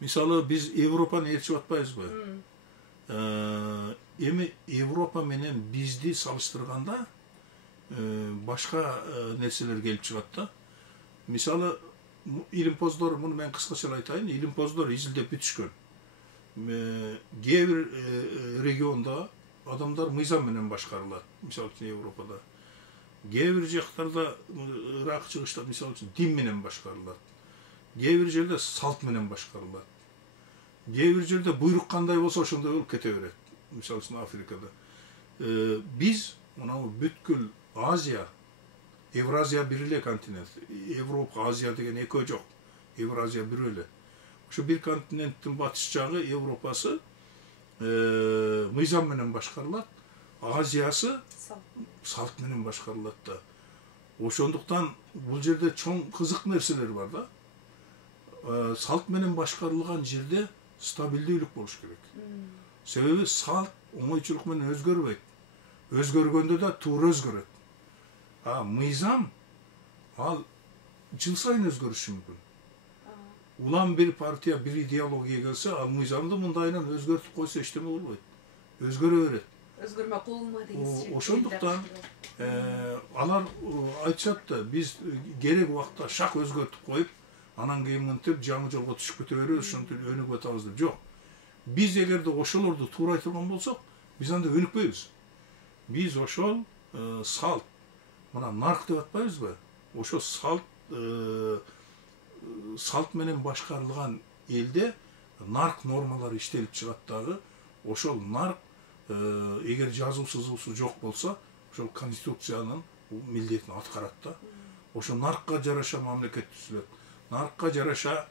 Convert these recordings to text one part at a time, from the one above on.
Misалы biz Европаны ээрчип атпайбызбы? Эми Европа менен бизди салыштырганда башка нерселер келип чыгат да. Мисалы илимпоздор, муну мен кыскача айтайын, илимпоздор изилдеп бүтүшкөн. Кээ бир регионда адамдар мыйзам менен башкарылат, мисалы үчүн Европада. Кээ бир жактарда, Ирак чыгышта мисалы үчүн дин менен башкарылат. Кээ бир жерде салт менен башкарылат. Кээ бир жерде буйрук кандай болсо ошондой болуп кете берет. Мисалы үчүн Африкада. Биз мынау бүткүл Азия, Евразия бир эле континент. Европа, Азия деген экөө жок. Евразия бир эле. Ошо бир континенттин батыш жагы Европасы мыйзам менен башкарылат, Азиясы салт менен башкарылат да. Ошондуктан бул жерде чоң кызык нерселер бар да. Салт менен башкарылган жерде стабилдүүлүк болуш керек. Себеби салт оңойчулук менен өзгөрбөйт. Өзгөргөндө да туура өзгөрөт. Мыйзам ал жыл сайын өзгөрүшү мүмкүн. Улам бир партия, бир идеология келсе, ал мыйзамды мындайынан өзгөртүп койсо эчтеме болбойт. Өзгөрө берет. Өзгөрмөк болма деген. Ошондуктан алар айтышат да, биз керек убакта шак өзгөртүп коюп, анан кийин мынтип жаңы жолго түшүп кете беребиз, ошентип өнүгүп атабыз деп. Жок. Биз эгерде ошолорду туура айтылган болсок, биз анда өнүкпөйбүз. Биз ошол салт, мына нарк деп атпайбызбы? Ошо салт менен башкарылган элде нарк нормалары иштелип чыгат дагы. Ошол нарк эгер жазуу сызуусу жок болсо, ошол конституциянын милдетин аткарат да. Ошо наркка жараша мамлекет түзүлөт. Наркка жараша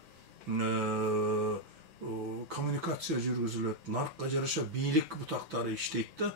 коммуникация жүргүзүлөт. Наркка жараша бийлик бутактары иштейт да.